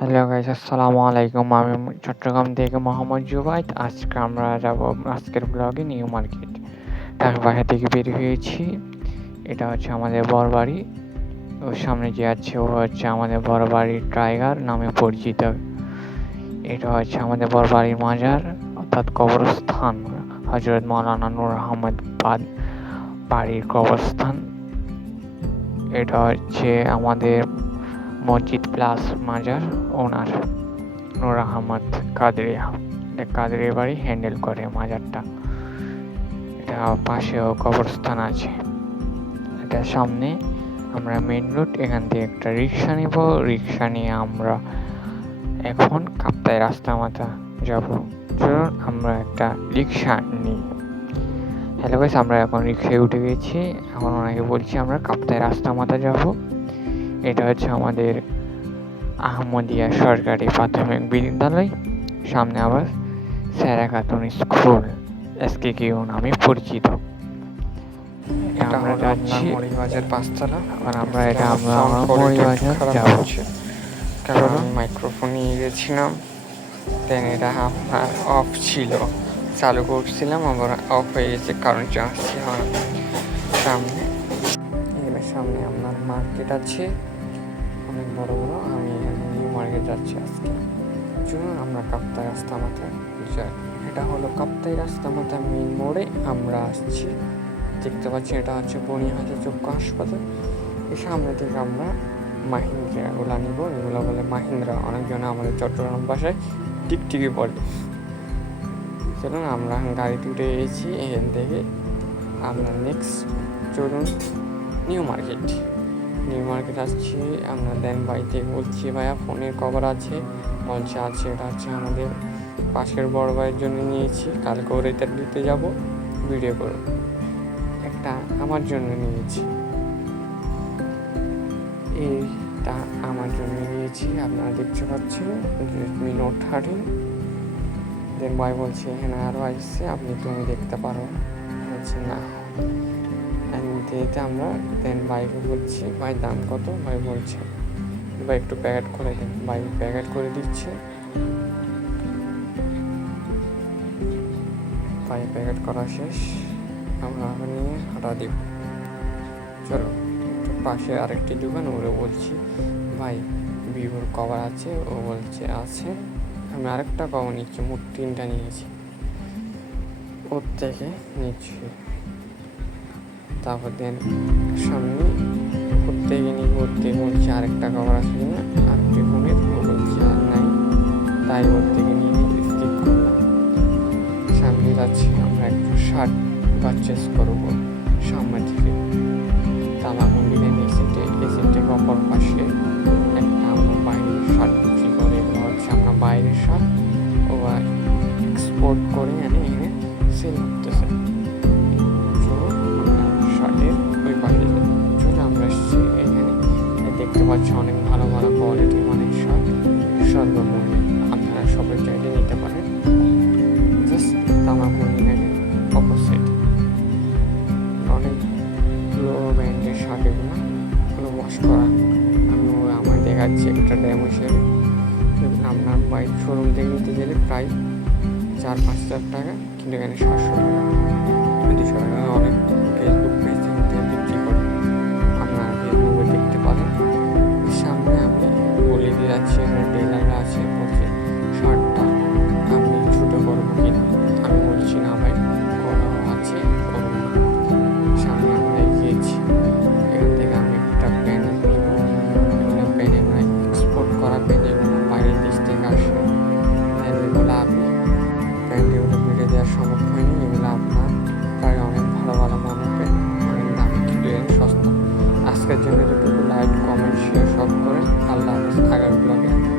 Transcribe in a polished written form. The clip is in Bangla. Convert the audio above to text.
হ্যালো গাইস, আসসালামু আলাইকুম। আমি চট্টগ্রাম থেকে মোহাম্মদ জুবাইদ। আজকে আমরা যাব আজকের ব্লগে নিউ মার্কেট। ঢাকা বাসা থেকে বের হয়েছি। এটা হচ্ছে আমাদের বড়বাড়ি। ওর সামনে যে আছে ও হচ্ছে আমাদের বড়বাড়ির টাইগার নামে পরিচিত। এটা হচ্ছে আমাদের বড়বাড়ির মাজার অর্থাৎ কবরস্থান। হযরত মাওলানা নূর আহমদ বাড়ির কবরস্থান। এটা হচ্ছে আমাদের মসজিদ প্লাস মাজার ওনার নূর আহমদ কাদেরিয়া। কাদেরিয়া বাড়ি হ্যান্ডেল করে মাজারটা। এটা পাশেও কবরস্থান আছে। এটা সামনে আমরা মেইন রোড, এখান থেকে একটা রিক্সা নিব। রিক্সা নিয়ে আমরা এখন কাপ্তাই রাস্তা মাথা যাব। চলুন আমরা একটা রিক্সা নিই। হ্যালো গাইস, আমরা এখন রিক্সায় উঠে গেছি। এখন ওনাকে বলছি আমরা কাপ্তাই রাস্তা মাথা যাব। এটা হচ্ছে আমাদের আহমদিয়া সরকারি প্রাথমিক বিদ্যালয়। সামনে আবার স্যারা খাতুন স্কুল SKKU নামে পরিচিত। আমরা যাচ্ছি মরিবাজার পাঁচতলা। আর আমরা মরিবাজার যাব। কারণ মাইক্রোফোন নিয়ে গেছিলাম, দেন এটা আপনার অফ ছিল, চালু করছিলাম আবার অফ হয়ে গেছে কারণ চার্জ ছিল না। সামনে সামনে আপনার মার্কেট আছে অনেক বড় বড়। আমি এখানে নিউ মার্কেট যাচ্ছি আজকে। চলুন আমরা কাপ্তাই রাস্তা মাথায় যাই। এটা হলো কাপ্তাই রাস্তা মাথা মেইন মোড়ে আমরা আসছি। দেখতে পাচ্ছি এটা হচ্ছে বনিহাটি চক্ষু হাসপাতাল। এই সামনে থেকে আমরা মাহিন্দ্রাগুলো নিব। এগুলো বলে মাহিন্দ্রা, অনেকজনে আমাদের চট্টগ্রাম ভাষায় টিকটিকি বলে। চলুন আমরা গাড়িতে উঠে গেছি। এখান থেকে আমরা নেক্সট চলুন নিউ মার্কেট। নিউ মার্কেট আসছি আমরা। দেন ভাই থেকে বলছি ভাইয়া ফোনের কভার আছে, বলছে আছে। এটা হচ্ছে আমাদের পাশের বড় ভাইয়ের জন্য নিয়েছি, কালকে ওর এটা দিতে যাবো, ভিডিও করো। একটা আমার জন্য নিয়েছি, এইটা আমার জন্য নিয়েছি। আপনারা দেখতে পাচ্ছেন Redmi Note 13। দেন ভাই বলছে এখানে আরও আসছে, তুমি দেখতে পারো। বলছে না, দিতে আমরা। দেন ভাইকে বলছি ভাই দাম কত? ভাই বলছে ভাই একটু প্যাকেট করে দেন। ভাই প্যাকেট করে দিচ্ছে। ভাই প্যাকেট করা শেষ, আমরা নিয়ে হাঁটা দিব। চলো পাশে আরেকটি দোকান, ওরে বলছি ভাই ভিভোর কভার আছে? ও বলছে আছে। আমি আরেকটা কভার নিচ্ছি, মোট 3টা নিয়েছি, ওর থেকে নিচ্ছি। তারপর দেন সামনে ওর থেকে নিব। ওর থেকে বলছি আরেকটা কভার আছে কিনা আরেকটি ফোনের? ও বলছে আর নাই, তাই ওর থেকে নিয়ে স্কিপ করলাম। সামনে যাচ্ছি আমরা একটু শার্ট পারচেস করবো সামনে থেকে। তালামন্দিরের এসিটে অপর পাশে একটা আমরা বাইরের শার্ট বিক্রি করে। এগুলো হচ্ছে আমরা বাইরের শার্ট ওরা এক্সপোর্ট করে এনে এনে সেল করতেছে। শার্টের ওই পাশে চলে আমরা এসেছি। এখানে দেখতে পাচ্ছি অনেক ভালো ভালো কোয়ালিটির অনেক শার্ট সর্বমূল্যে। আপনারা সবাই চাইলে নিতে পারেন। জাস্ট তামাকুন্দিনের অপোজিট অনেক লো ব্র্যান্ডের শার্ট। এগুলো ওয়াশ করা। আমি আমার দেখাচ্ছি একটা ড্যাম হিসেবে। আপনার বাইক শোরুম থেকে নিতে গেলে প্রায় 4-5 হাজার টাকা, কিন্তু এখানে 700 টাকা 200 টাকা অনেক ফেসবুক পেজ থেকে বিক্রি করে। আপনারা ফেসবুকে দেখতে পারেন। সামনে আমি বলে দিয়ে যাচ্ছি, এখানে ডিলাররা আছে, বলছে শার্টটা আপনি ছোটো করবো কিনা? আমি বলছি না ভাই, করা আছে, করবো না। সামনে আমরা গিয়েছি, এখান থেকে আমি একটা প্যান নিব। এগুলো প্যান আমরা এক্সপোর্ট করা প্যান, এগুলো বাইরের দেশ থেকে আসে। এগুলো আমি প্যান্ট এগুলো বেড়ে দেওয়ার সম্ভব হয়নি। এগুলো আপনার প্রায় অনেক ভালো ভালো মনে প্যান্ট, অনেক দামি, কিন্তু সস্তা। আজকের জন্য যতটুকু লাইক, কমেন্ট, শেয়ার